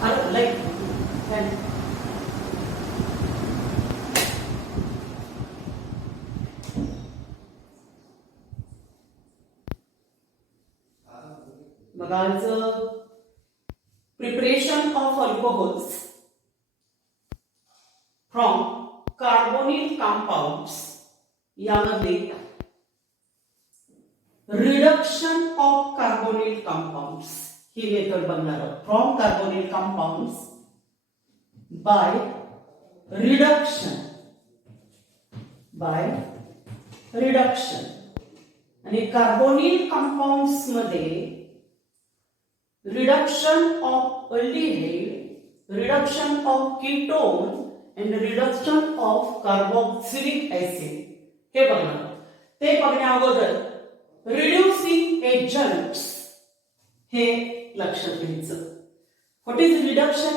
Or like and बघा preparation of alcohols from carbonyl compounds यामध्ये reduction of carbonyl compounds he method बनणार आहोत. from carbonyl compounds by reduction आणि carbonyl compounds मध्ये reduction of aldehyde, reduction of ketone and reduction of carboxylic acid हे बघणार. ते बघण्या अगोदर रिड्युसिंग एजंट्स हे लक्षात घ्यायचं. What is reduction?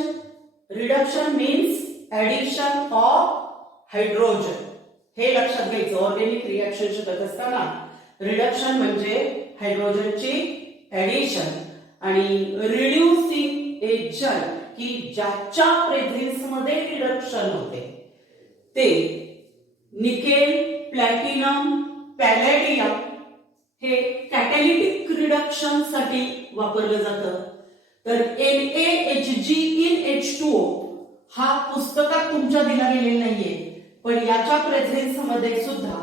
Reduction means addition of hydrogen. हे लक्षात घ्यायचं. ऑर्गॅनिक रिएक्शन शिकत असताना रिडक्शन म्हणजे हायड्रोजनची ऍडिशन आणि रिड्युसिंग एजंट की ज्याच्या प्रेझेन्स मध्ये रिडक्शन होते ते निकेल, प्लॅटिनम, पॅलेडियम हे कॅटॅलिटिक रिडक्शन साठी वापरलं जातं. तर NaHg in H2O हा पुस्तकात तुमच्या दिला गेलेला नाहीये, पण याच्या प्रेझेन्स मध्ये सुद्धा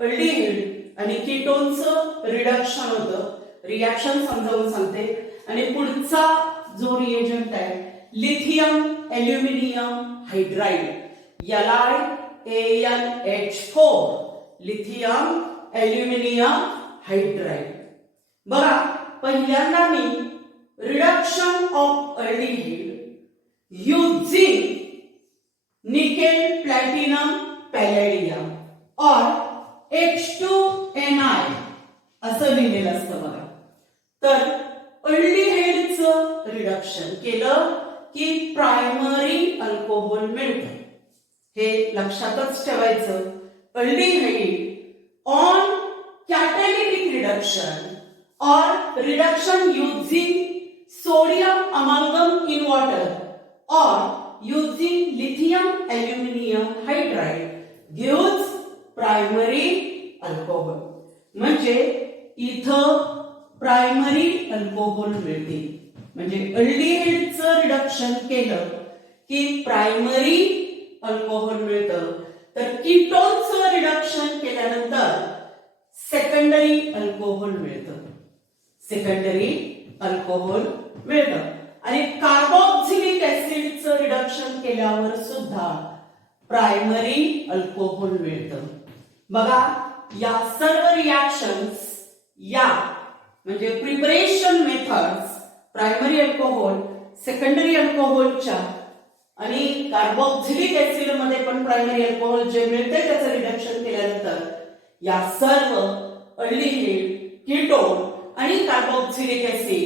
अल्डिहाइड आणि कीटोनचं रिडक्शन होतं. रिएक्शन समजावून सांगते. आणि पुढचा जो रिएजंट आहे lithium aluminium hydride LiAlH4 lithium aluminium hydride. बघा पहिल्यांदा मी reduction of aldehyde using nickel, platinum, palladium और H2Ni असं लिहिलेलं असतं बघा. तर अल्डिहाइडचं रिडक्शन केलं की प्रायमरी अल्कोहोल मिळतं. हे लक्षातच ठेवायचं. अल्डिहाइड ऑन कॅटॅलिटिक रिडक्शन और reduction using sodium amalgam in water और using lithium aluminium hydride gives primary alcohol. म्हणजे इथं प्रायमरी अल्कोहोल मिळते. म्हणजे अल्डिहाइडचं रिडक्शन केलं की प्रायमरी अल्कोहोल मिळतं. तर कीटोनचं रिडक्शन केल्यानंतर सेकंडरी अल्कोहोल मिळतं. सेकंडरी अल्कोहोल मिळतं. आणि कार्बोक्सिलिक ऍसिडचं रिडक्शन केल्यावर सुद्धा प्रायमरी अल्कोहोल मिळतं. बघा या सर्व रिएक्शन्स या म्हणजे preparation methods primary alcohol, secondary अल्कोहोलच्या आणि कार्बोक्सिलिक ऍसिड मध्ये पण प्रायमरी अल्कोहोल जे मिळते त्याचं रिडक्शन केल्यानंतर या सर्व अल्डिहाइड, कीटोन आणि कार्बोक्सिलिक ऍसिड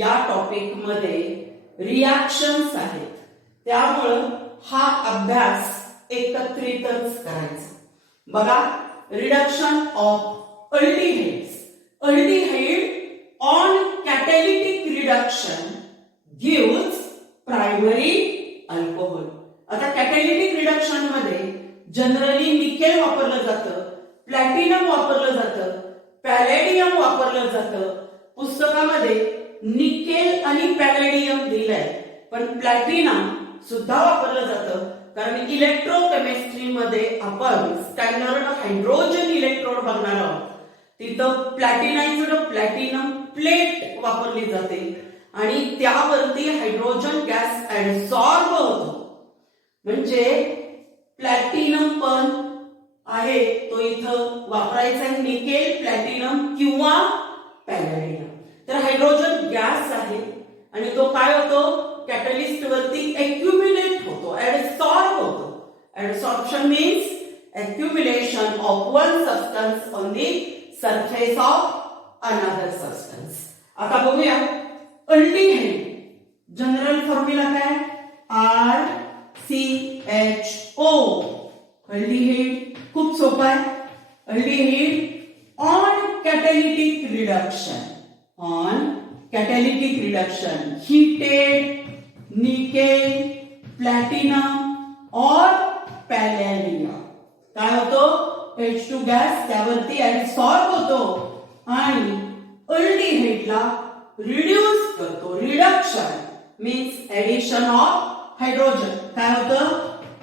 या टॉपिक मध्ये रिएक्शन्स आहेत. त्यामुळे हा अभ्यास एकत्रितच करायचा. बघा reduction of aldehydes. Aldehyde on catalytic reduction gives primary alcohol. आता कॅटॅलिटिक रिडक्शन मध्ये जनरली निकेल वापरलं जातं, प्लॅटिनम वापरलं जातं, पॅलेडियम वापरलं जातं. पुस्तकामध्ये निकेल आणि पॅलेडियम दिलंय, पण प्लॅटिनम सुद्धा वापरलं जातं. कारण इलेक्ट्रोकेमिस्ट्री मध्ये आपण स्टँडर्ड हायड्रोजन इलेक्ट्रोड बघणार आहोत. तिथं प्लॅटिनाइज्ड प्लॅटिनम प्लेट वापरली जाते आणि त्यावरती हायड्रोजन गॅस ऍब्सॉर्ब होतो. म्हणजे प्लॅटिनम पण आहे तो इथं वापरायचा आहे. निकेल, प्लॅटिनम किंवा पॅलेडियम. तर हायड्रोजन गॅस आहे आणि तो काय होतो कॅटलिस्ट वरती एक्युम्युलेट होतो, ऍब्सॉर्ब होतो. Absorption means accumulation of one substance on the surface of another substance. आता बघूया अल्डिहाइड जनरल फॉर्म्युला काय RCHO. अल्डिहाइड खूप सोपा आहे. Aldehyde on catalytic reduction heated nickel, platinum और पॅलेडियम. काय होतो? H2 गॅस त्यावरती ऍब्सॉर्ब होतो आणि अल्डिहाइडला रिड्यूस करतो. Reduction means addition of hydrogen. काय होतं?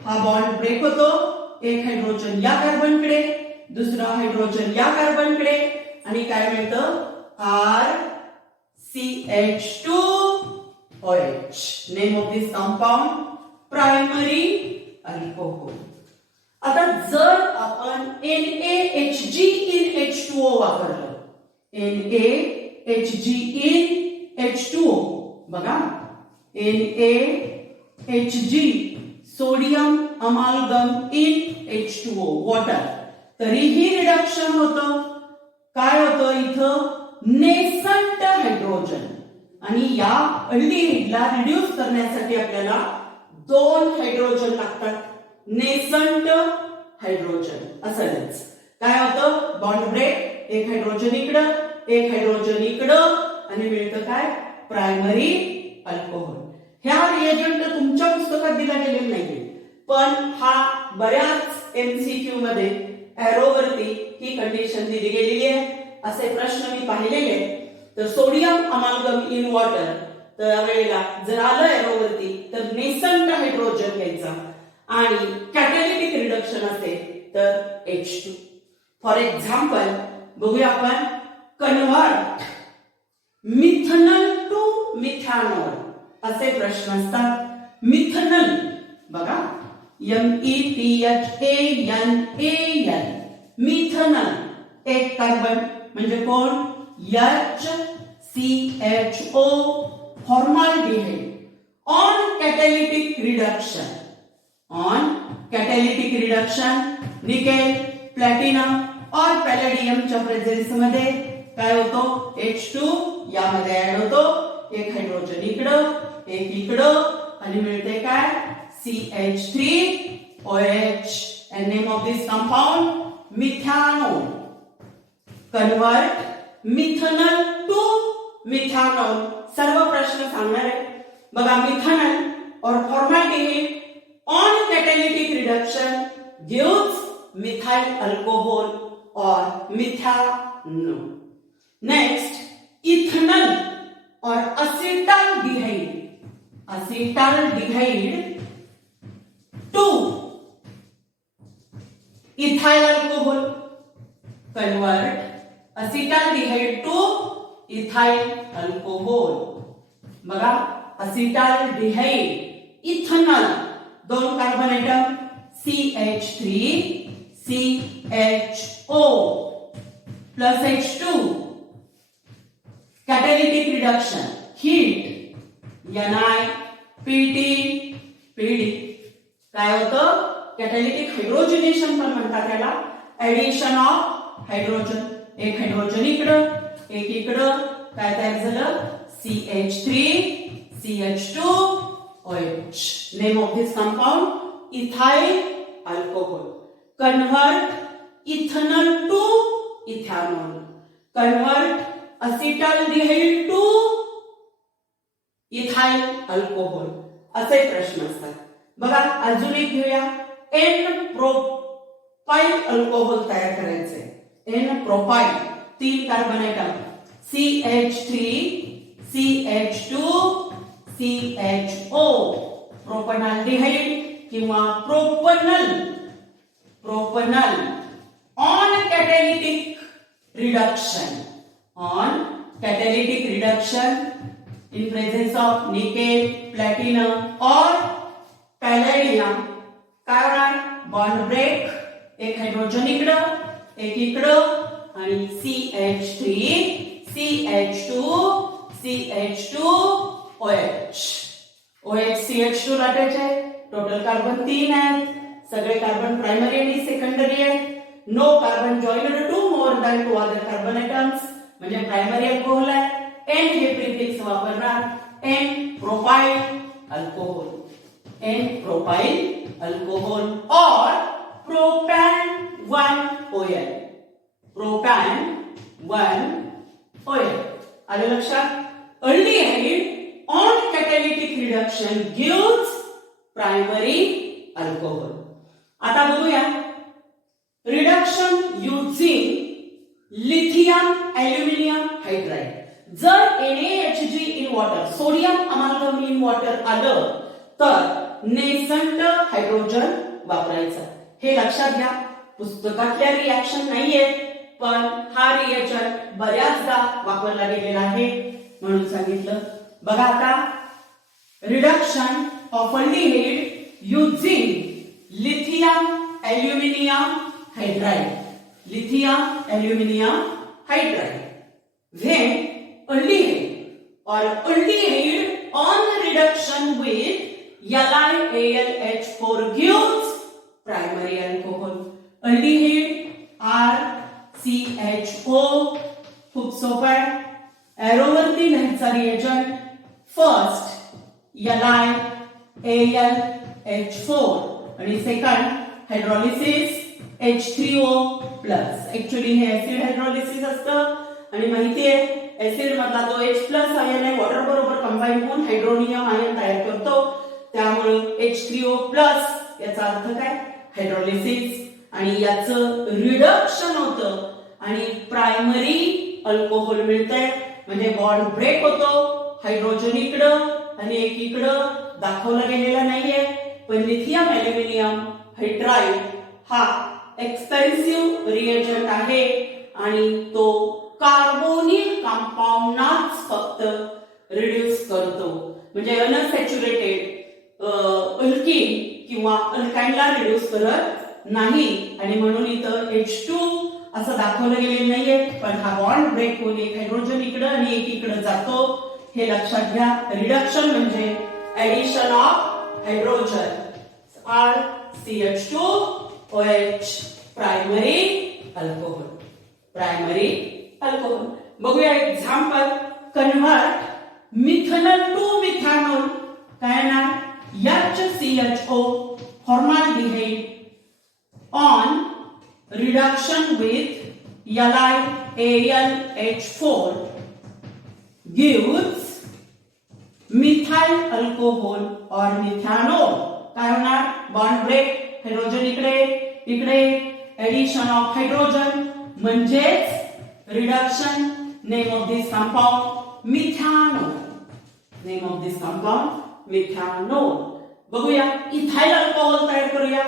हा बॉन्ड ब्रेक होतो. एक हायड्रोजन या कार्बनकडे, दुसरा हायड्रोजन या कार्बनकडे आणि काय मिळतं? RCH2OH. Name of this compound primary alcohol. आता जर आपण NaHg in H2O वापरलं, NaHg in H2O बघा, NaHg sodium amalgam in H2O water, तरीही रिडक्शन होतं. काय होतं इथं? नेसंट हायड्रोजन. आणि या अल्डिहाइडला रिड्यूस करण्यासाठी आपल्याला 2 हायड्रोजन लागतात. नेसंट हायड्रोजन असंच काय होतं? बॉन्ड ब्रेक, एक हायड्रोजन इकडं, एक हायड्रोजन इकडं आणि मिळतं काय? Primary alcohol. ह्या रिएजंट तुमच्या पुस्तकात दिला गेलेला नाहीये, पण हा बऱ्याच एमसीक्यू मध्ये एरोवरती ही कंडिशन दिली गेलेली आहे. असे प्रश्न मी पाहिलेले आहेत. तर सोडियम अमालगम इन वॉटर, त्यावेळेला जर आलं एरोवरती तर नेसंट हायड्रोजन घ्यायचा आणि कॅटॅलिटिक रिडक्शन असेल तर H2. फॉर एक्झाम्पल बघूया आपण. कन्व्हर्ट मिथेनॉल टू मिथॅनॉल असे प्रश्न असतात. मिथेनॉल बघा, METHANAL, मिथेनॉल. एक कार्बन म्हणजे कोण? HCHO, formaldehyde. On catalytic reduction nickel, platinum और पॅलेडियमच्या प्रेझेन्स मध्ये काय होतो? H2 यामध्ये ऍड होतो. एक हायड्रोजन इकडं, एक इकडं आणि मिळते काय? CH3OH. and name of this compound methanol. Convert methanal to methanol. सर्व प्रश्न सांगणार आहे बघा. मिथेनॉल और formaldehyde on catalytic reduction gives methyl alcohol और मिथॅनॉल. नेक्स्ट, इथेनॉल और acetaldehyde. Acetaldehyde to ethyl alcohol. Convert acetaldehyde to ethyl alcohol. बघा, acetaldehyde, ethanal, 2 carbon atom, CH3 CHO plus H2. Catalytic reduction, heat, NiPT PD. काय होतं? Catalytic hydrogenation पण म्हणतात त्याला. Addition of hydrogen, एक hydrogen इकडं, एक इकडं, काय तयार झालं? CH3 CH2OH. Name of this compound ethyl alcohol. Convert ethanal to ethanol. Convert acetaldehyde to ethyl alcohol. असे प्रश्न असतात बघा. अजून एक घेऊया. एन प्रोपाइल अल्कोहोल तयार करायचे. N propyl, 3 carbon atom, CH3 CH2 CHO. Propionaldehyde किंवा propanal. On catalytic reduction in presence of nickel, platinum or palladium. काय होणार? बॉन्ड ब्रेक, एक हायड्रोजन इकडं, एक इकडं आणि CH3 CH2 CH2OH. OH CH2 लाटायचे. Total carbon 3 आहेत. सगळे कार्बन प्रायमरी आणि सेकंडरी आहेत. No carbon joined to more than 2 other carbon atoms म्हणजे प्रायमरी अल्कोहोल आहे. एन हे प्रिफिक्स वापरणार. N propyl alcohol. N propyl alcohol और प्रोपॅन 1OL. Propan 1OL. आलं लक्षात? Aldehyde on catalytic reduction gives primary alcohol. आता बघूया reduction using lithium aluminium hydride. जर NaHG in water, sodium amalgam in water आलं तर नेसंट हायड्रोजन वापरायचा. हे लक्षात घ्या, पुस्तकातल्या रिएक्शन नाहीये, पण हा रिएजंट बऱ्याचदा वापरला गेलेला आहे म्हणून सांगितलं. बघा आता reduction of aldehyde using lithium aluminium hydride. Lithium aluminium hydride. When aldehyde or aldehyde on reduction with LiAlH4 gives primary alcohol. Aldehyde RCHO. खूप सोपं आहे. एरोवरती लिहायचा रिएजंट फर्स्ट LiAlH4 आणि second hydrolysis H3O plus. Actually हे acid hydrolysis असतं आणि माहितीये acid मधला जो H प्लस आयन आहे वॉटर बरोबर कंबाईन होऊन हायड्रोनियम आयन तयार करतो, त्यामुळे H3O प्लस याचा अर्थ काय हायड्रोलिसिस, आणि याचं रिडक्शन होतं आणि प्रायमरी अल्कोहोल मिळतंय. म्हणजे बॉन्ड ब्रेक होतो, हायड्रोजन इकडं आणि एक इकडं दाखवला गेलेला नाहीये. पण लिथियम ॲल्युमिनियम हायड्राइड हा एक्सपेन्सिव्ह रिएजंट आहे आणि तो कार्बोनिल कंपाऊंडनाच फक्त रिड्यूस करतो. म्हणजे अनसॅच्युरेटेड अल्कीन किंवा अल्काइनला रिड्यूस करत नाही आणि म्हणून इथं H2 असं दाखवलं गेलेलं नाहीये. पण हा बॉन्ड ब्रेक होऊन एक हायड्रोजन इकडं आणि एक इकडं जातो. हे लक्षात घ्या. रिडक्शन म्हणजे addition of hydrogen RCH2OH primary alcohol. Primary alcohol. बघूया example. Convert methanal to methanol. काय ना HCHO formaldehyde on reduction with LiAlH4 gives methyl alcohol or methanol. काय होणार बॉन्ड ब्रेक, हायड्रोजन इकडे इकडे एडिशन ऑफ हायड्रोजन म्हणजेच reduction. Name of this compound methanol. Name of this compound methanol. बघूया ethyl alcohol तयार करूया.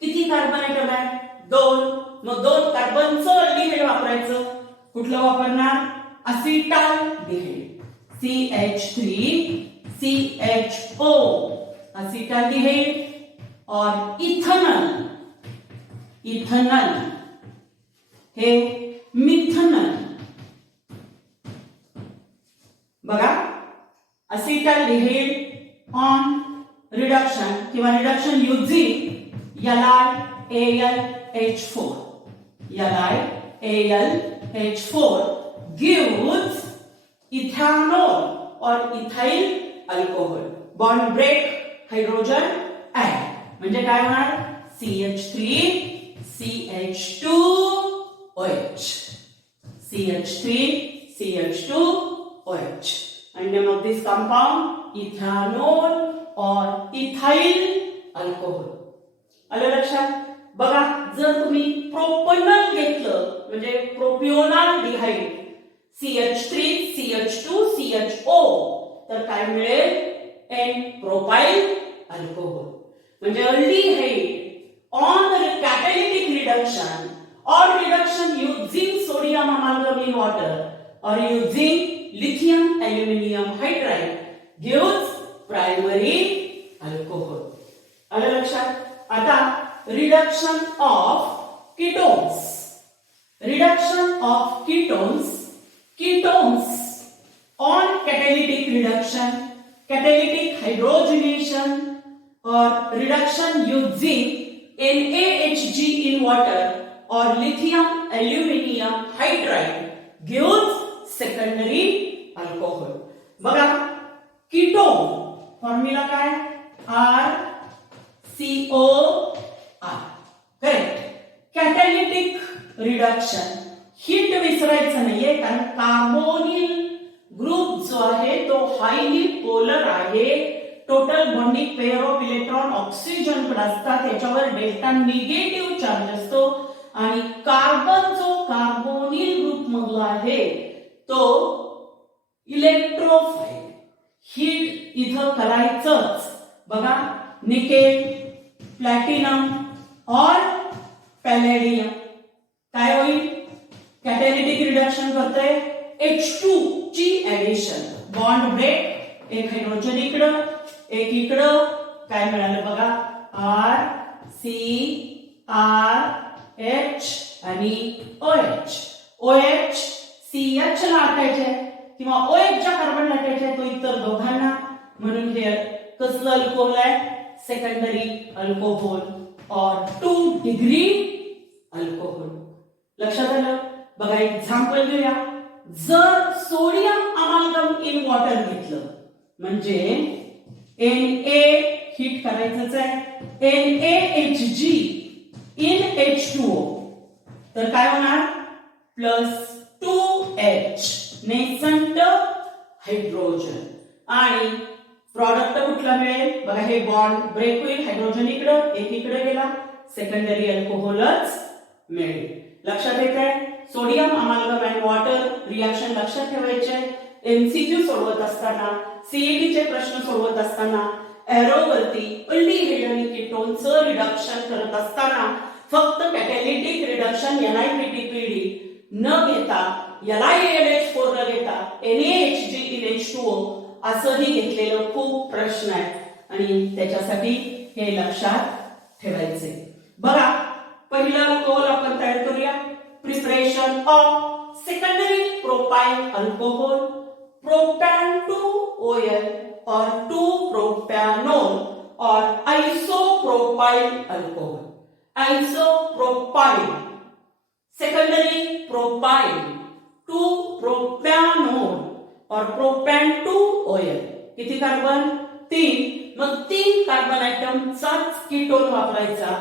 किती कार्बन ऍटम आहे 2. मग 2 कार्बनचं अल्डिहाइड वापरायचं. कुठलं वापरणार असिटाल्डिहाइड CH3CHO असिटाल्डिहाइड और इथेनॉल. इथेनॉल हे मिथेनॉल. बघा असिटाल्डिहाइड ऑन रिडक्शन किंवा reduction using LiAlH4. LiAlH4 gives ethanol or ethyl alcohol. Bond break, hydrogen add. म्हणजे काय होणार CH3CH2OH. CH3CH2OH. And name of this compound ethanol or ethyl alcohol. आलं लक्षात. बघा जर तुम्ही प्रोपनॉल घेतलं म्हणजे प्रोपिओनाल्डिहाइड CH3CH2CHO तर काय मिळेल N प्रोपाइल अल्कोहोल. म्हणजे aldehyde on catalytic reduction or reduction using sodium amalgam in water or using lithium aluminum hydride gives primary alcohol. आलं लक्षात. आता reduction of ketones. Reduction of ketones. Ketones on catalytic reduction, catalytic hydrogenation और reduction using NaHG in water or lithium aluminum hydride gives secondary alcohol. बघा ketone formula काय RCOR. Correct. कॅटॅलिटिक reduction. Heat विसरायचं नाहीये कारण carbonyl group जो आहे तो highly polar आहे total bonding pair of electron oxygen कडे असतात, त्याच्यावर डेल्टा निगेटिव्ह चार्ज असतो आणि कार्बन जो कार्बोनिल ग्रुप मधला आहे तो इलेक्ट्रोफाइल. हीट इथं करायचंच बघा. निकेल, प्लॅटिनम और पॅलेडियम काय होईल? कॅटॅलिटिक रिडक्शन करतोय, H2 ची ऍडिशन, बॉन्ड ब्रेक, एक हायड्रोजन इकडं एक इकडं, काय मिळालं बघा? R C R H आणि OH. OH CH ला अटायचे किंवा OH च्या कार्बन अटायचे तो इतर दोघांना, म्हणून हे कसलं अल्कोहोल आहे? सेकंडरी अल्कोहोल और 2 डिग्री अल्कोहोल. लक्षात आलं? बघा एक्झाम्पल घेऊया. जर सोडियम अमाल्गम इन वॉटर घेतलं म्हणजे Na हीट करायचंच आहे, NaHg इन H2O, तर काय होणार? प्लस 2H नेसंट हायड्रोजन आणि प्रॉडक्ट कुठला मिळेल बघा? हे बॉन्ड ब्रेक होईल, हायड्रोजन इकडं एक इकडे गेला, सेकंडरी अल्कोहोलच मिळेल. लक्षात येत आहे? सोडियम अमाल्गम अँड वॉटर रिएक्शन लक्षात ठेवायचे. एमसीक्यू सोडवत असताना, सीईटी चे प्रश्न सोडवत असताना, एरोवरती अल्डिहाइड आणि कीटोनचं रिडक्शन करत असताना फक्त कॅटॅलिटिक रिडक्शन NiPTPD न घेता, LiAlH4 न घेता NaHg in H2O असंही घेतलेलं खूप प्रश्न आहेत आणि त्याच्यासाठी हे लक्षात ठेवायचे. बघा पहिला अल्कोहोल आपण तयार करूया. Preparation of secondary propyl alcohol, propan 2OL और 2-प्रोपॅनोल और isopropyl alcohol. Isopropyl, secondary propyl, two propanol और प्रोपॅन 2OL. किती कार्बन? 3. मग 3 कार्बन आयटमचाच कीटोन वापरायचा.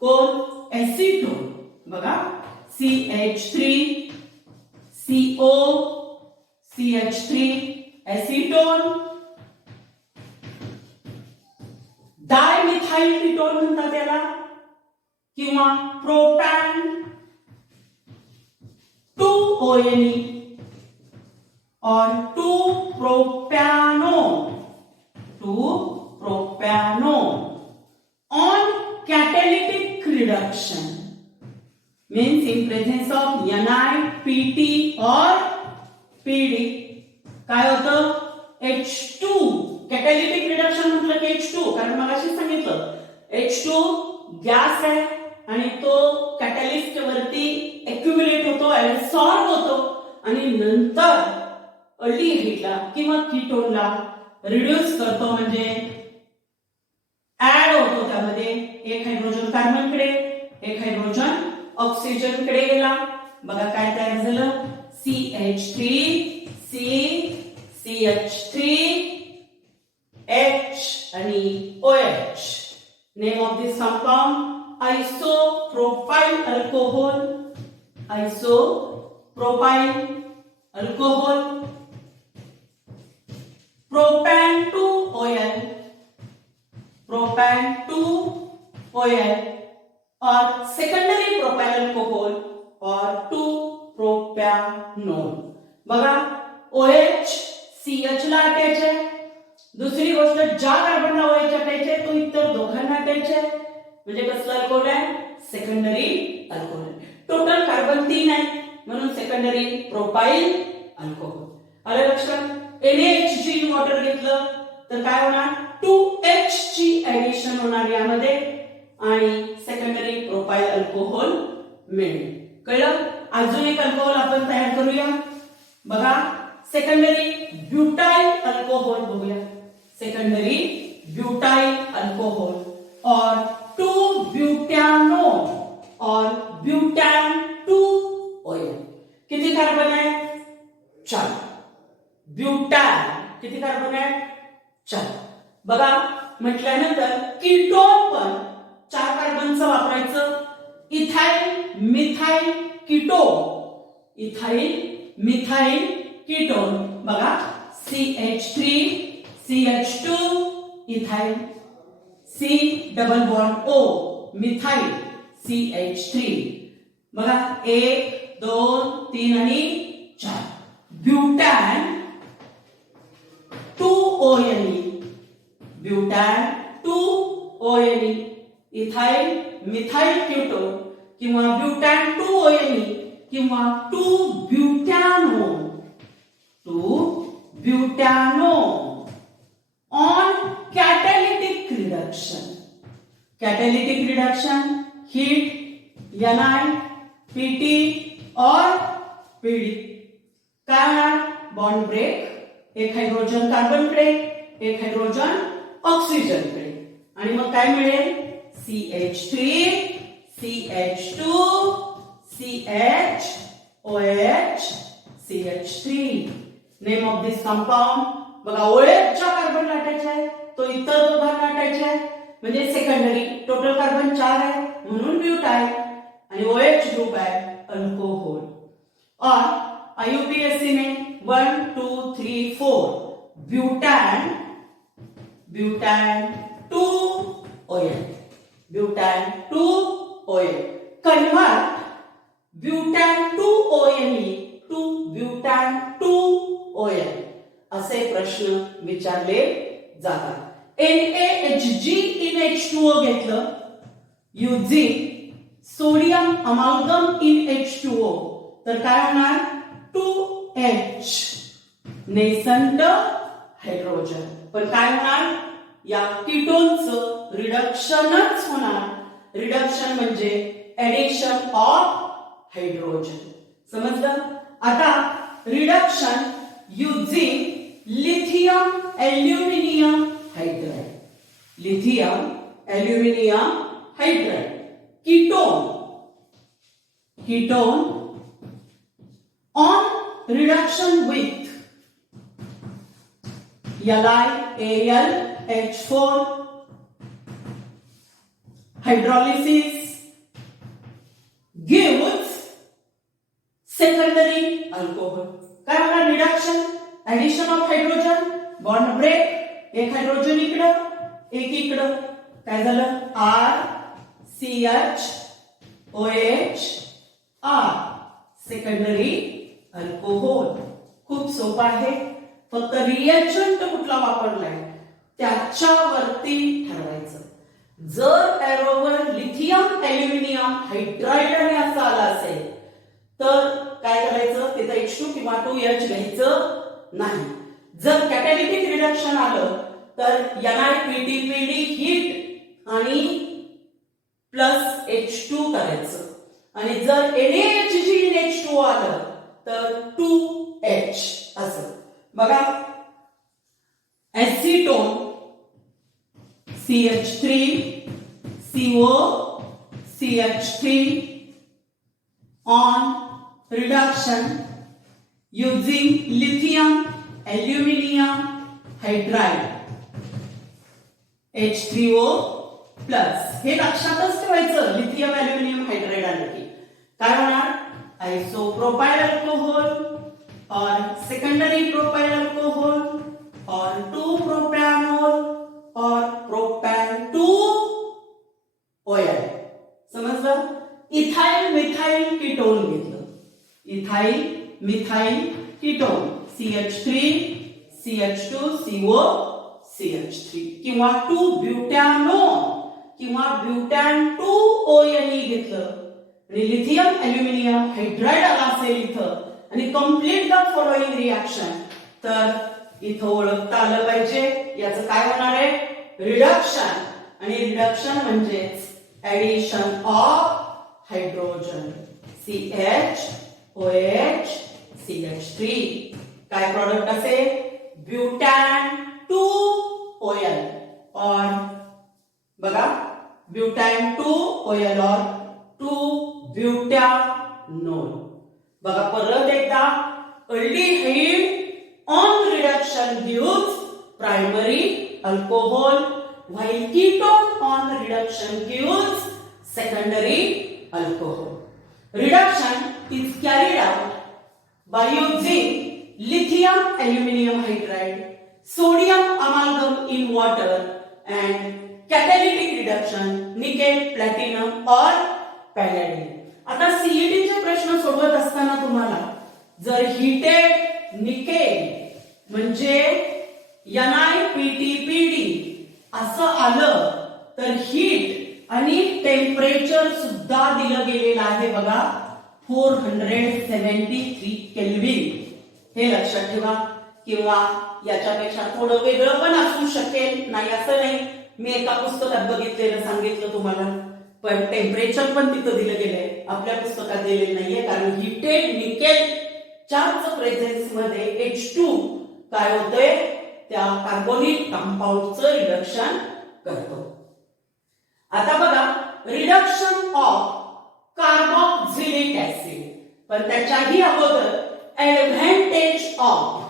कोण? एसिटोन. बघा CH3 CO CH3 acetone. Dimethyl ketone म्हणतात याला किंवा प्रोपॅन 2ONE और 2-प्रोपॅनोल. 2-प्रोपॅनोल on catalytic reduction means in presence of NiPT or PD काय होतं? H2. कॅटॅलिटिक रिडक्शन म्हटलं की H2, कारण मगाशी सांगितलं H2 गॅस आहे आणि तो कॅटॅलिस्ट वरती एक्युमुलेट होतो, ऍब्सॉर्ब होतो आणि नंतर अल्डिहाइडला किंवा कीटोनला रिड्यूस करतो, म्हणजे ऍड होतो. त्यामध्ये एक हायड्रोजन कार्बनकडे एक हायड्रोजन ऑक्सिजनकडे गेला. बघा काय तयार झालं? CH3 C CH3 H आणि OH. Name of this compound isopropyl alcohol. Isopropyl alcohol. Propan 2OL, propan 2OL और सेकंडरी प्रोपाइल अल्कोहोल और 2-प्रोपॅनोल. बघा OH CH ला अटॅच आहे. दुसरी गोष्ट, ज्या कार्बनला OH अटॅच आहे तो इतर दोघांना अटॅच आहे, म्हणजे कसलं अल्कोहोल आहे? Secondary alcohol. टोटल कार्बन 3 आहे म्हणून सेकंडरी प्रोपाइल अल्कोहोल. आलं लक्षात? NaHg इन वॉटर घेतलं तर काय होणार? 2H ची ऍडिशन होणार यामध्ये आणि सेकंडरी प्रोपाइल अल्कोहोल मिळेल. कळलं? अजून एक अल्कोहोल आपण तयार करूया. बघा सेकंडरी ब्यूटाइल अल्कोहोल बघूया. सेकंडरी ब्यूटाइल अल्कोहोल और 2-ब्यूटॅनोल और ब्यूटॅन 2OL. किती कार्बन आहे? 4. ब्यूटॅन किती कार्बन आहे? 4. बघा म्हटल्यानंतर कीटोन पण 4 कार्बनचं वापरायचं. Ethyl methyl ketone. Ethyl methyl ketone. बघा CH3 CH2 ethyl, C double bond O methyl CH3. बघा 1 2 3 आणि 4. ब्युटॅन 2ONe, ब्युटॅन 2ONe, ethyl methyl ketone किंवा ब्युटॅन 2ONe किंवा 2-ब्युटॅनो, 2-ब्युटॅनो. On catalytic reduction, catalytic reduction, heat, Ni, Pt or Pd. काय होणार? Bond break, एक hydrogen कार्बनकडे, एक hydrogen ऑक्सिजनकडे, आणि मग काय मिळेल? CH3 CH2 CH OH CH3. Name of this compound बघा, OH च्या कार्बन लाटायचे आहे, तो इतर दोघांना लाटायचे आहे, म्हणजे सेकंडरी. टोटल कार्बन 4 आहे म्हणून ब्युटाइल, आणि OH ग्रुप आहे अल्कोहोल. और IUPAC में 1 2 3 4 ब्यूटान, ब्यूटान 2OL, ब्यूटान 2OL. Convert ब्यूटान 2ONe to ब्यूटान 2OL असे प्रश्न विचारले जातात. NaHG in H2O घेतलं using sodium amalgam in H2O तर काय होणार? 2H नेसंट hydrogen. पण काय होणार? या कीटोनचं रिडक्शनच होणार. रिडक्शन म्हणजे एडिशन ऑफ हायड्रोजन. समजलं? आता reduction using lithium aluminium hydride, lithium aluminium hydride. Ketone, ketone on reduction with LiAlH4 hydrolysis gives secondary alcohol. काय होणार? Reduction, addition of hydrogen, bond break, एक हायड्रोजन इकडं एक इकडं, काय झालं? R CH OH R secondary alcohol. खूप सोपं आहे, फक्त रिएजंट कुठला वापरलाय त्याच्यावरती ठरवायचं. जर एरोवर लिथियम ॲल्युमिनियम हायड्राइड आणि असं आलं असेल तर काय करायचं? तिथं H2 किंवा 2H घ्यायचं नाही. जर कॅटॅलिटिक रिडक्शन आलं तर NiPtPd हीट आणि प्लस H2 करायचं, आणि जर NaHG in H2O आलं तर 2H असं. बघा ऍसिटोन CH3 CO CH3 on reduction using lithium aluminum hydride H3O plus. हे लक्षातच ठेवायचं, लिथियम ॲल्युमिनियम हायड्राइड आलं की काय होणार? आइसोप्रोपाइल अल्कोहोल और सेकंडरी प्रोपाइल अल्कोहोल और 2-प्रोपैनोल और प्रोपैन 2OL. समजलं? इथाइल मिथाइल कीटोन घेतलं, ethyl methyl ketone CH3 CH2 CO CH3 किंवा 2-ब्युटॅनो किंवा ब्युटॅन 2ONe घेतलं, आणि लिथियम ॲल्युमिनियम हायड्राइड आला असेल इथं, आणि कंप्लीट द फॉलोइंग रिएक्शन, तर इथं ओळखता आलं पाहिजे याचं काय होणार आहे? रिडक्शन. आणि रिडक्शन म्हणजे addition of hydrogen CH OH CH3. काय प्रॉडक्ट असेल? ब्युटॅन 2OL और बघा ब्युटॅन 2OL और 2-ब्युटॅनोल. बघा परत एकदा, aldehyde on reduction gives primary alcohol while ketone on reduction gives secondary alcohol. Reduction is carried out by using lithium aluminum hydride, sodium amalgam in water and catalytic reduction nickel, platinum or palladium. आता CET चे प्रश्न सोडवत असताना तुम्हाला जर heated nickel म्हणजे NiPTPD असं आलं तर हीट आणि टेम्परेचर सुद्धा दिलं गेलेलं आहे बघा 473 केल्विन. हे लक्षात ठेवा. किंवा याच्यापेक्षा थोडं वेगळं पण असू शकेल, नाही असं नाही. मी एका पुस्तकात बघितलेलं सांगितलं तुम्हाला, पण टेम्परेचर पण तिथं दिलं गेलंय, आपल्या पुस्तकात दिलेलं नाहीये. कारण हीटेड निकेल चार्ज प्रेझेन्स मध्ये H2 काय होतंय, त्या कार्बोनिक कंपाऊंडचं रिडक्शन करतो. आता बघा रिडक्शन ऑफ कार्बोक्सिलिक ऍसिड, पण त्याच्याही अगोदर advantage of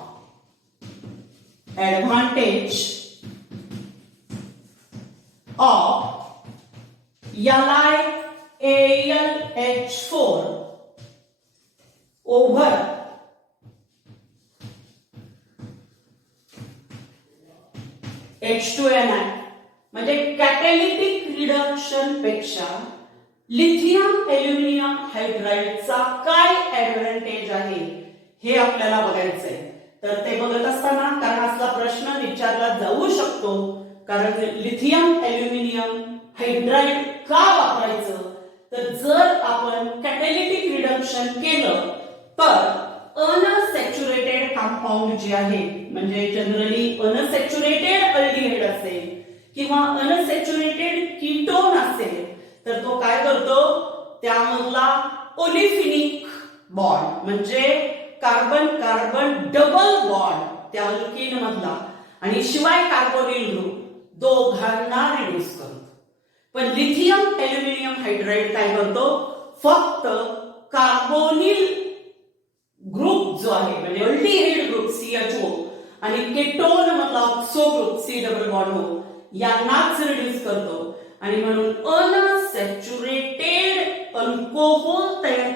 LiAlH4 over H2Ni म्हणजे कॅटॅलिटिक रिडक्शन पेक्षा लिथियम ॲल्युमिनियम हायड्राइडचा काय ऍडव्हान्टेज आहे हे आपल्याला बघायचंय. तर ते बघत असताना कारण असला प्रश्न विचारला जाऊ शकतो, कारण लिथियम ॲल्युमिनियम हायड्राइड का वापरायचं, तर जर आपण कॅटॅलिटिक रिडक्शन केलं तर अनसॅच्युरेटेड कंपाऊंड जे आहे, म्हणजे जनरली अनसॅच्युरेटेड अल्डिहाइड असेल किंवा अनसॅच्युरेटेड कीटोन असेल, तर तो काय करतो, त्यामधला ओलिफिनिक बॉन्ड म्हणजे कार्बन कार्बन डबल बॉन्ड त्या अल्केन मधला आणि शिवाय कार्बोनिल ग्रुप दोघांना रिड्यूस करतो. पण लिथियम ॲल्युमिनियम हायड्राइड काय करतो, फक्त कार्बोनिल ग्रुप जो आहे म्हणजे अल्डिहाइड ग्रुप CHO आणि केटोन मधला oxo group C double bond O यांनाच रिड्यूस करतो. आणि म्हणून अनसॅच्युरेटेड अल्कोहोल तयार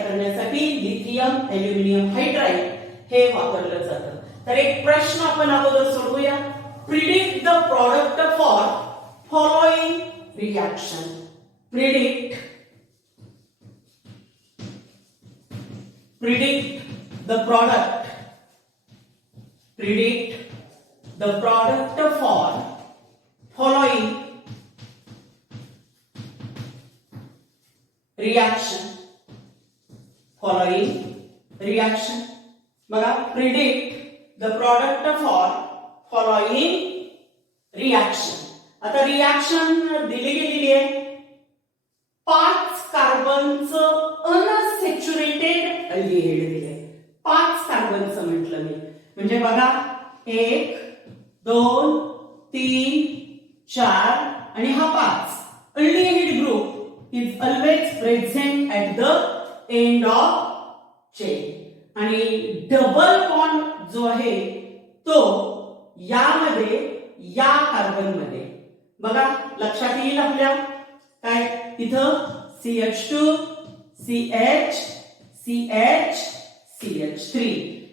करण्यासाठी लिथियम ॲल्युमिनियम हायड्राइड हे वापरलं जातं. तर एक प्रश्न आपण अगोदर सोडवूया. Predict the product for following reaction. Predict the product for following reaction. बघा predict the product for following reaction. आता रिएक्शन दिली गेलेली आहे. 5 कार्बनचं अनसॅच्युरेटेड अल्डिहाइड दिले. 5 कार्बनचं म्हटलं मी, म्हणजे बघा 1 2 3 4 आणि हा 5 aldehyde group is always present at the end of chain. आणि डबल बॉन्ड जो आहे तो यामध्ये या कार्बन मध्ये बघा लक्षात येईल आपल्या काय, इथं CH2 CH CH CH3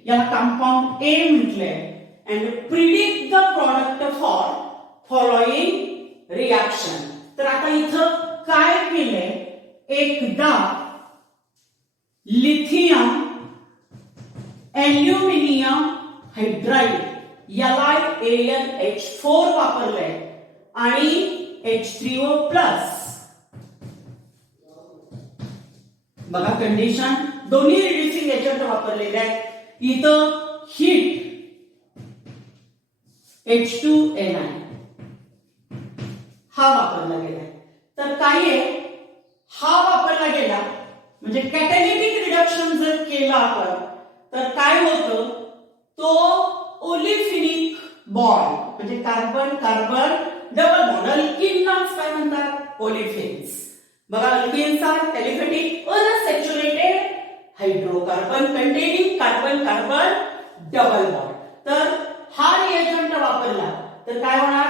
याला कंपाऊंड A म्हटलंय. and predict the product for following reaction. तर आता इथं काय केलंय, एकदा लिथियम ॲल्युमिनियम हायड्राइड LiAlH4 वापरलंय आणि H3O प्लस. बघा कंडिशन दोन्ही रिड्युसिंग एजंट वापरलेले आहेत. इथं हीट H2Ni हा वापरला गेला. तर काय आहे, हा वापरला गेला म्हणजे कॅटॅलिटिक रिडक्शन जर केलं आपण तर काय होतं, तो ओलिफिनिक बॉन्ड म्हणजे कार्बन कार्बन डबल बॉन्ड, अल्किननाच काय म्हणतात, ओलिफिन्स. बघा alkenes are aliphatic unsaturated hydrocarbon containing carbon carbon double bond. तर हा रिएजंट वापरला तर काय होणार,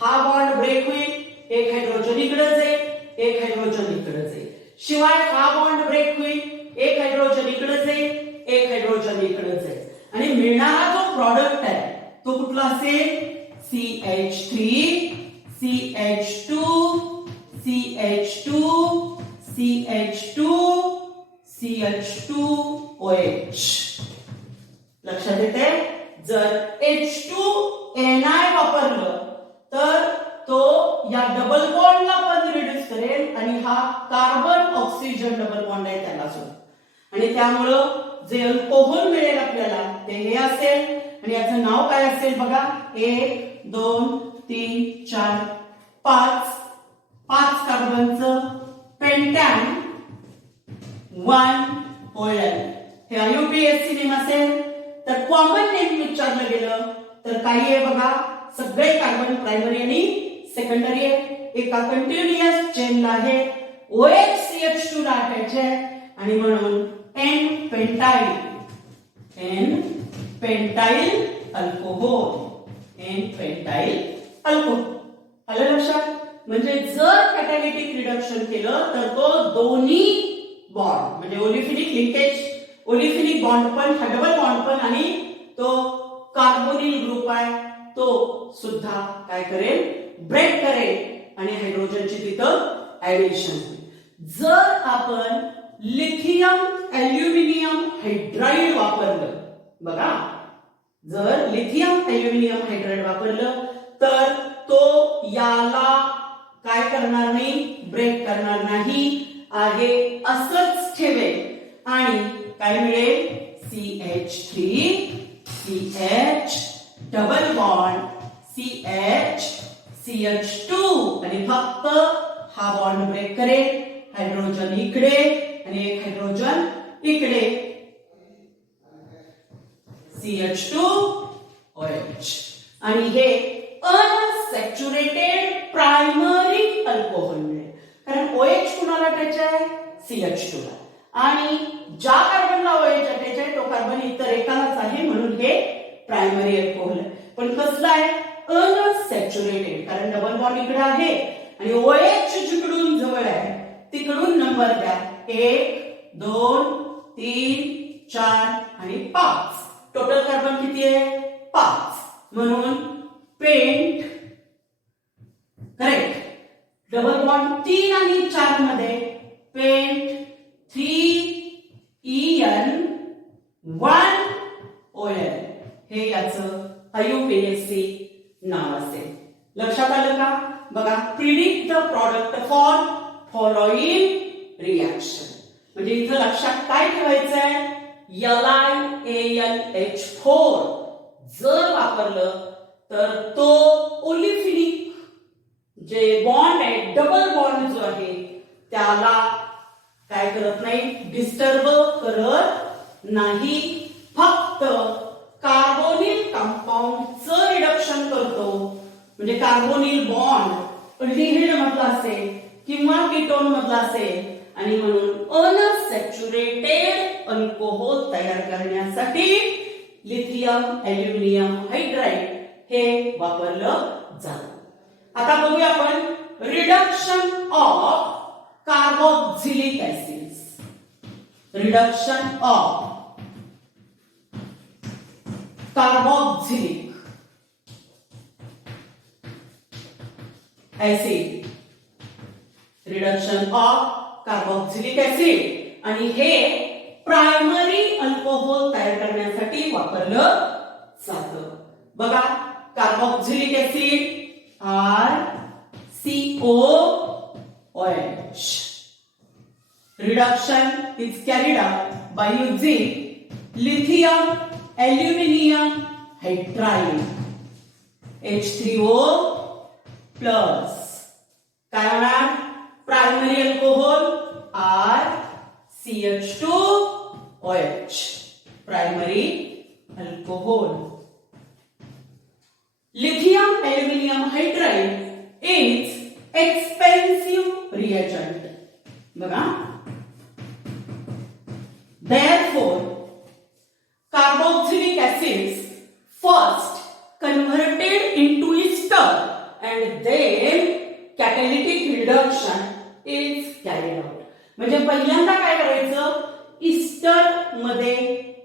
हा बॉन्ड ब्रेक होईल, एक हायड्रोजन इकडे जाईल, एक हायड्रोजन इकडे जाईल. शिवाय हा बॉन्ड ब्रेक होईल, एक हायड्रोजन इकडे जाईल, एक हायड्रोजन इकडे जाईल आणि मिळणारा जो प्रॉडक्ट आहे तो कुठला असेल CH3 CH2 CH2 CH2 CH2OH. लक्षात येते जर H2Ni वापरलं तर तो या डबल बॉन्डला पण रिड्यूस करेल आणि हा कार्बन ऑक्सिजन डबल बॉन्ड आहे त्याला सोड आणि त्यामुळं जे अल्कोहोल मिळेल आपल्याला ते हे असेल आणि याचं नाव काय असेल बघा 1 2 3 4 5 कार्बनचं पेंटॅन 1 OL. हे IUPAC नेम असेल तर कॉमन नेम विचारलं गेलं तर काही आहे बघा सगळे कार्बन प्रायमरी आणि सेकंडरी आहे एका कंटिन्युअस चेनला आहे OH-CH2 ला अटॅच आहे आणि म्हणून N पेंटाइल अल्कोहोल. आलं लक्षात म्हणजे जर कॅटॅलिटिक रिडक्शन केलं तर तो दोन्ही बॉन्ड म्हणजे ओलिफिनिक लिंकेज ओलिफिनिक बॉन्ड पण हा डबल बॉन्ड पण आणि तो कार्बोनिल ग्रुप आहे तो सुद्धा काय करेल ब्रेक करेल आणि हायड्रोजनची तिथं ऍडिशन होईल. जर आपण लिथियम ॲल्युमिनियम हायड्राइड वापरलं बघा जर लिथियम ॲल्युमिनियम हायड्राइड वापरलं तर तो याला काय करणार नाही ब्रेक करणार नाही आहे असंच ठेवेल आणि काय मिळेल CH3 CH double bond CH CH2 आणि फक्त हा बॉन्ड ब्रेक करेल हायड्रोजन इकडे आणि एक हायड्रोजन इकडे CH2OH आणि हे अनसॅच्युरेटेड प्रायमरी अल्कोहोल मिळेल कारण OH कुणाला अटॅच आहे CH2 ला आणि ज्या कार्बनला OH अटॅच आहे तो कार्बन इतर एकालाच आहे म्हणून हे प्रायमरी अल्कोहोल आहे पण कसलं आहे अनसॅच्युरेटेड कारण डबल बॉन्ड इकडे आहे आणि OH जिकडून जवळ आहे तिकडून नंबर द्या 1 2 3 4 आणि 5 टोटल कार्बन किती आहे 5 म्हणून पेंट करेक्ट डबल बॉन्ड 3 आणि 4 मध्ये पेंट 3En 1 OL हे याचं IUPAC नाव असेल. लक्षात आलं का बघा predict the product for following reaction म्हणजे इथं लक्षात काय ठेवायचं आहे LiAlH4 जर वापरलं तर तो ओलिफिनिक जे बॉन्ड आहे डबल बॉन्ड जो आहे त्याला काय करत नाही डिस्टर्ब करत नाही फक्त कार्बोनिल कंपाऊंडचं रिडक्शन करतो म्हणजे कार्बोनिल बॉन्ड अल्डिहाइड मधला असेल किंवा कीटोन मधला असेल आणि म्हणून अनसॅच्युरेटेड अल्कोहोल तयार करण्यासाठी लिथियम ॲल्युमिनियम हायड्राइड हे वापरलं जातं. आता बघूया आपण reduction of carboxylic acids. Reduction of carboxylic acid reduction of carboxylic acid आणि हे प्रायमरी अल्कोहोल तयार करण्यासाठी वापरलं जातं. बघा carboxylic acid RCOOH reduction is carried out by using lithium aluminum hydride H3O plus काय होणार primary alcohol RCH2OH primary alcohol. Lithium aluminum hydride is expensive reagent. बघा therefore carboxylic acids first converted into ester and then catalytic reduction is carried out. म्हणजे पहिल्यांदा काय करायचं Easter मध्ये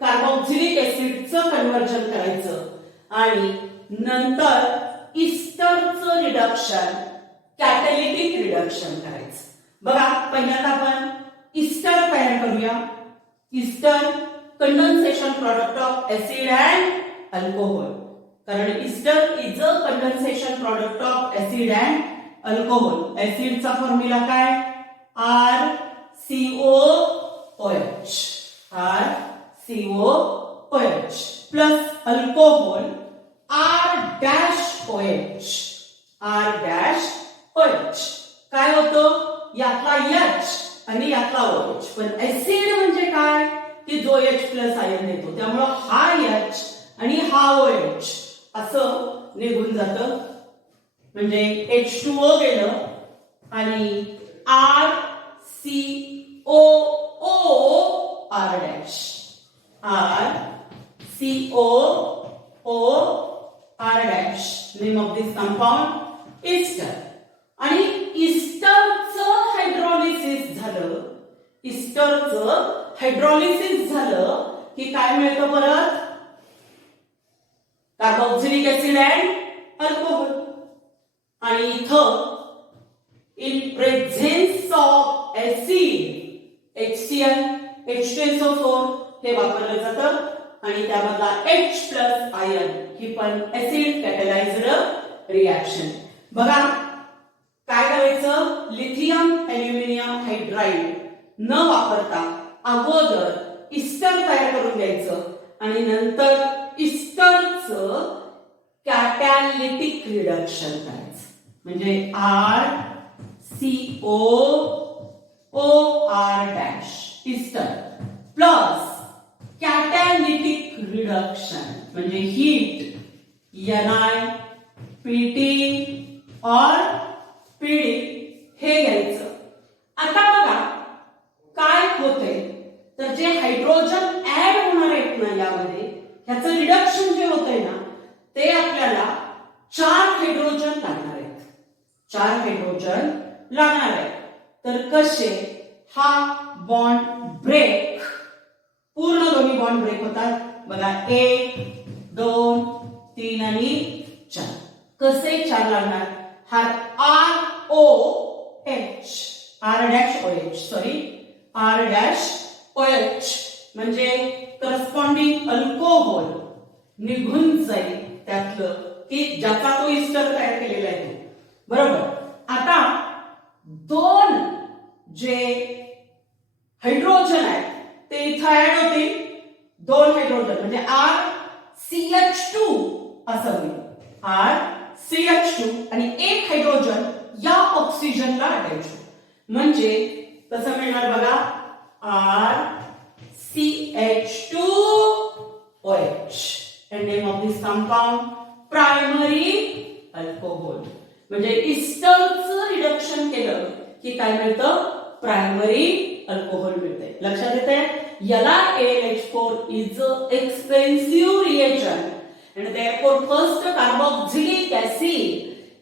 carboxylic ऍसिडचं conversion करायचं आणि नंतर इस्टरचं रिडक्शन कॅटॅलिटिक रिडक्शन करायचं. बघा पहिल्यांदा आपण इस्टर तयार करूया. Ester condensation product of acid and alcohol. कारण ester is a condensation product of acid and alcohol. ऍसिडचा फॉर्म्युला काय? RCOOH. RCOOH plus alcohol R-OH. R-OH काय होतं? यातला H आणि यातला OH. पण ऍसिड म्हणजे काय? की जो H प्लस आयन देतो. त्यामुळे हा H आणि हा OH असं निघून जातं. म्हणजे H2O गेलं आणि RCOOR dash. RCOOR dash. Name of this compound ester. आणि इस्टरचं हायड्रोलिसिस झालं. इस्टरचं हायड्रोलिसिस झालं की काय मिळतं परत? Carboxylic acid and alcohol. आणि इथं in presence of acid HCl H2SO4 हे वापरलं जातं आणि त्यामधला H प्लस आयन ही पण ऍसिड कॅटलाइज्ड रिएक्शन. बघा काय करायचं? लिथियम ॲल्युमिनियम हायड्राइड न वापरता अगोदर इस्टर तयार करून द्यायचं आणि नंतर इस्टरचं कॅटॅलिटिक रिडक्शन करायचं. म्हणजे RCOOR dash ester plus catalytic reduction म्हणजे हीट NiPT और PD हे घ्यायचं. आता बघा काय होते तर जे हायड्रोजन ऍड होणार आहेत ना यामध्ये ह्याचं रिडक्शन जे होतंय ना ते आपल्याला 4 हायड्रोजन लागणार आहेत. 4 हायड्रोजन लागणार आहेत. तर कसे? हा बॉन्ड ब्रेक पूर्ण दोन्ही बॉन्ड ब्रेक होतात. बघा 1 2 3 आणि 4. कसे 4 लागणार? हा ROH म्हणजे करस्पॉन्डिंग अल्कोहोल निघून जाईल त्यातलं की ज्याचा तो इस्टर तयार केलेला आहे. बरोबर. आता 2 जे हायड्रोजन आहेत ते इथं ऍड होतील. 2 हायड्रोजन म्हणजे RCH2 असं होईल. RCH2 आणि 1 हायड्रोजन या ऑक्सिजनला अटॅच होईल. म्हणजे कसं मिळणार बघा? RCH2OH. and name of this compound primary alcohol. म्हणजे इस्टरचं रिडक्शन केलं की काय मिळतं? प्रायमरी अल्कोहोल मिळते. लक्षात येते? याला AlH4 is an expensive reagent and therefore first carboxylic acid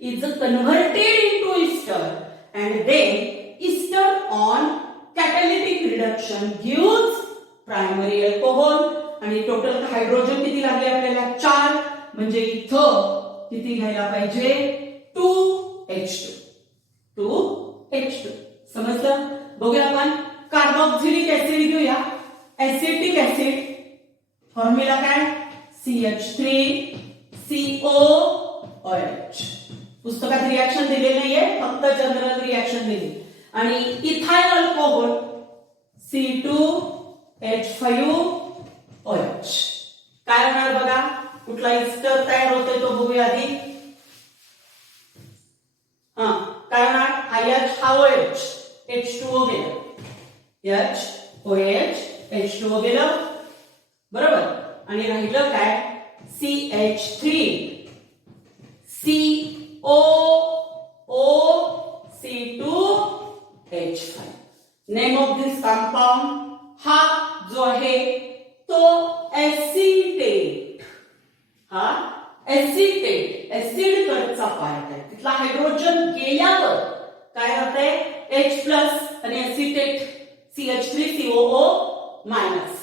is converted into ester and then ester on catalytic reduction gives primary alcohol. आणि टोटल हायड्रोजन किती लागले आपल्याला? 4. म्हणजे इथं किती घ्यायला पाहिजे? 2H2. समजलं? बघूया आपण कार्बोक्सिलिक ऍसिड घेऊया. ऍसिटिक ऍसिड फॉर्म्युला काय? CH3COOH. पुस्तकात रिएक्शन दिलेली नाहीये, फक्त जनरल रिएक्शन दिली. आणि इथाइल अल्कोहोल C2H5OH. काय होणार बघा? कुठला इस्टर तयार होतोय तो बघूया आधी. काय होणार? हा H हा OH H2O गेलं. HOH H2O गेलं. बरोबर. आणि राहिलं काय? CH3 COOC2H5. Name of this compound हा जो आहे तो एसिटेट. हा एसिटेट एसिड कडचा पार्ट आहे. तिथला हायड्रोजन गेल्यावर काय होतंय? H प्लस आणि एसिटेट CH3COO मायनस.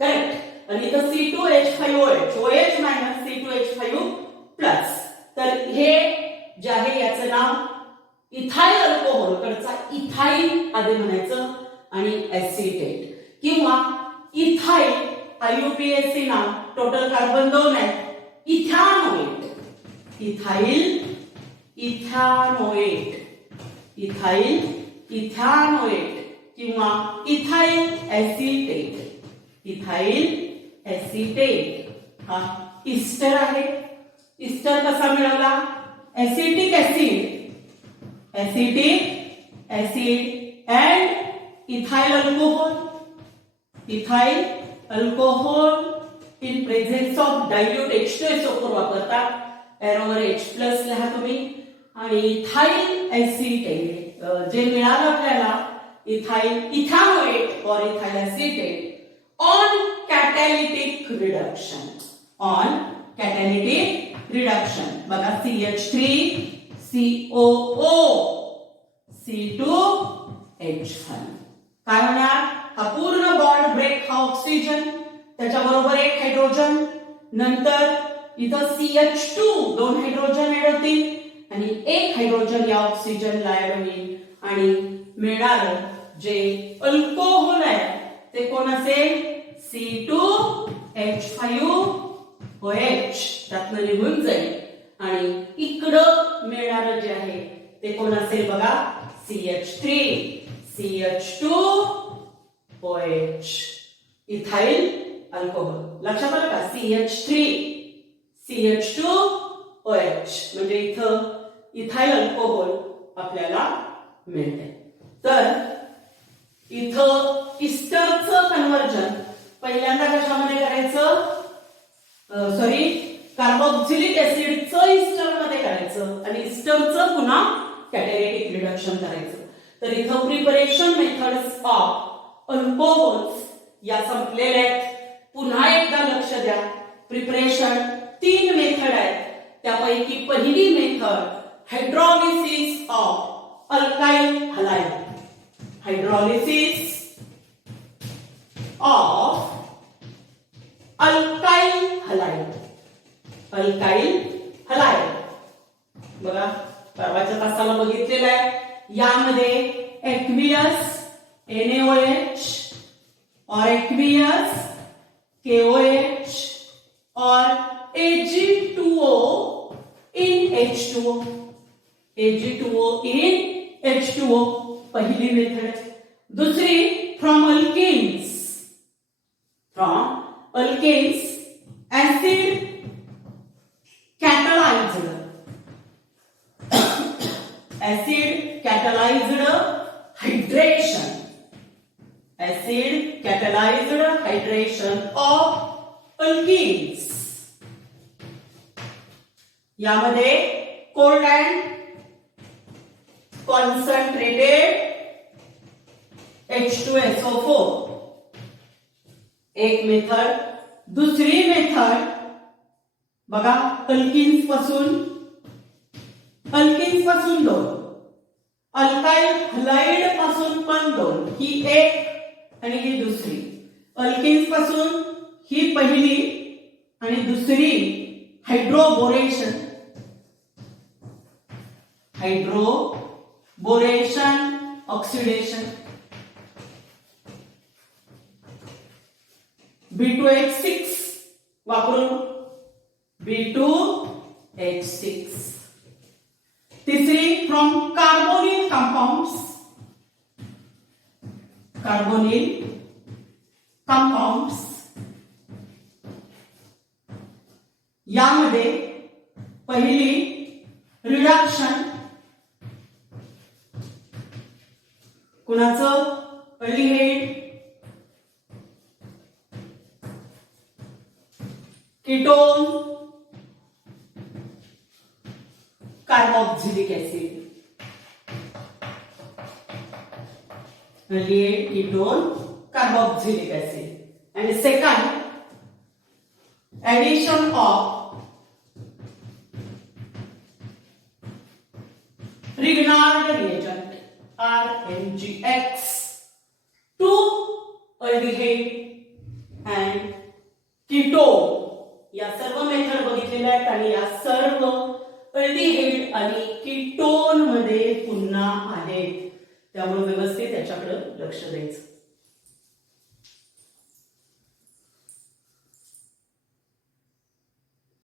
करेक्ट. आणि इथं C2H5OH OH minus C2H5 ethyl alcohol कडचा इथाइल आधी म्हणायचं आणि एसिटेट किंवा इथाइल IUPAC नाव टोटल कार्बन 2 आहेत इथॅनोएट इथाइल इथॅनोएट इथाइल इथॅनोएट किंवा इथाइल एसिटेट इथाइल एसिटेट हा इस्टर आहे इस्टर कसा मिळवला acetic acid and ethyl alcohol in presence of dilute H2SO4 वापरतात एरोवर H+ लिहा तुम्ही आणि इथाइल एसिटेट जे मिळालं आपल्याला इथॅनोएट और ethyl acetate on catalytic reduction बघा CH3 COO C2H1 काय होणार हा पूर्ण बॉन्ड ब्रेक हा ऑक्सिजन त्याच्याबरोबर एक हायड्रोजन नंतर इथं CH2 दोन हायड्रोजन ऍड होतील आणि एक हायड्रोजन या ऑक्सिजनला ऍड होईल आणि मिळणारं जे अल्कोहोल आहे ते कोण असेल C2H5OH त्यातनं निघून जाईल आणि इकडं मिळणारं जे आहे ते कोण असेल बघा CH3 CH2OH इथाइल अल्कोहोल लक्षात आलं का CH3 CH2OH म्हणजे इथं इथाइल अल्कोहोल आपल्याला मिळते तर इथं इस्टरचं कन्वर्जन पहिल्यांदा कशामध्ये करायचं सॉरी कार्बोक्सिलिक ऍसिडचं इस्टरमध्ये करायचं आणि इस्टरचं पुन्हा कॅटॅलिटिक रिडक्शन करायचं तर इथं प्रिपरेशन मेथड्स ऑफ अल्कोहोल्स या संपलेल्या आहेत पुन्हा एकदा लक्ष द्या प्रिपरेशन 3 मेथड आहेत त्यापैकी पहिली method hydrolysis of alkyl halide hydrolysis of alkyl halide बघा परवाच्या तासाला बघितलेलं आहे यामध्ये एक्वियस NaOH और एक्वियस KOH और Ag2O in H2O Ag2O in H2O पहिली मेथड दुसरी from alkenes acid catalyzed hydration of alkenes यामध्ये cold and concentrated H2SO4 एक मेथड दुसरी मेथड बघा अल्किन्स पासून दोन अल्काइल हलाइड पासून पण दोन ही एक आणि ही दुसरी अल्किन्स पासून ही पहिली आणि दुसरी हायड्रोबोरेशन ऑक्सिडेशन B2H6 वापरून B2H6 तिसरी फ्रॉम कार्बोनिल कंपाउंड्स यामध्ये पहिली रिडक्शन कुणाचं aldehyde ketone carboxylic acid aldehyde ketone carboxylic acid and second addition of Grignard reagent RNGX to aldehyde and ketone या सर्व मेथड बघितलेल्या आहेत आणि या सर्व अल्डिहाइड आणि कीटोन मध्ये पुन्हा आहेत. त्यामुळे व्यवस्थित त्याच्याकडे लक्ष द्यायचं.